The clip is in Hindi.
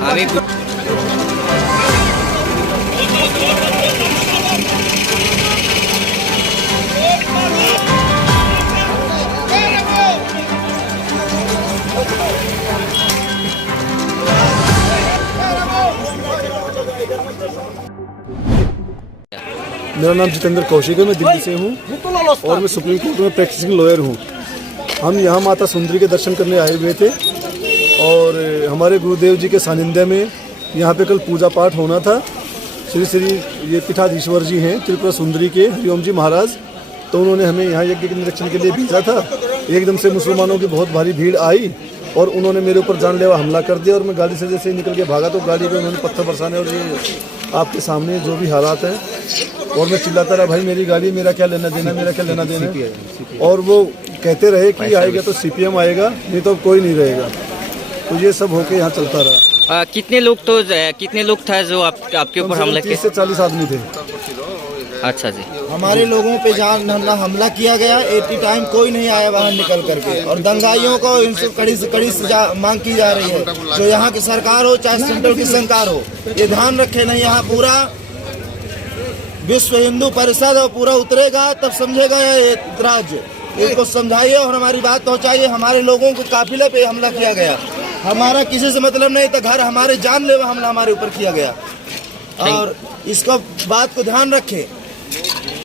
अभी मेरा नाम जितेंद्र कौशिक है, मैं दिल्ली से हूँ और मैं सुप्रीम कोर्ट में प्रैक्टिसिंग लॉयर हूँ। हम यहाँ माता सुंदरी के दर्शन करने आए हुए थे और हमारे गुरुदेव जी के सानिध्य में यहाँ पे कल पूजा पाठ होना था। श्री श्री ये पीठाधीश्वर जी हैं त्रिपुरा सुंदरी के हरिओम जी महाराज, तो उन्होंने हमें यहाँ यज्ञ के निरीक्षण के लिए भेजा था। एकदम से मुसलमानों की बहुत भारी भीड़ आई और उन्होंने मेरे ऊपर जानलेवा हमला कर दिया और मैं गाड़ी से जैसे ही निकल के भागा तो गाड़ी पे उन्होंने पत्थर बरसाने और ये आपके सामने जो भी हालात हैं और मैं चिल्लाता रहा, भाई मेरी गाड़ी, मेरा क्या लेना देना, मेरा क्या लेना देना। और वो कहते रहे कि आएगा तो सीपीएम आएगा, नहीं तो कोई नहीं रहेगा। तो ये सब होके यहाँ चलता रहा। कितने लोग था जो आपके ऊपर हमला किया? 30 से 40 आदमी थे। अच्छा जी। हमारे लोगों पे जान हमला किया गया। एटी टाइम कोई नहीं आया बाहर निकल करके और दंगाइयों को इनसे कड़ी से कड़ी सजा मांग की जा रही है। जो यहाँ की सरकार हो चाहे सेंट्रल की सरकार हो, ये ध्यान रखे नहीं, यहाँ पूरा विश्व हिंदू परिषद और पूरा उतरेगा तब समझेगा ये राज्य। इसको समझाइए और हमारी बात पहुँचाइए। हमारे लोगों को काफिले पे हमला किया गया, हमारा किसी से मतलब नहीं था, घर हमारे जानलेवा हमला हमारे ऊपर किया गया और इसका बात को ध्यान रखें।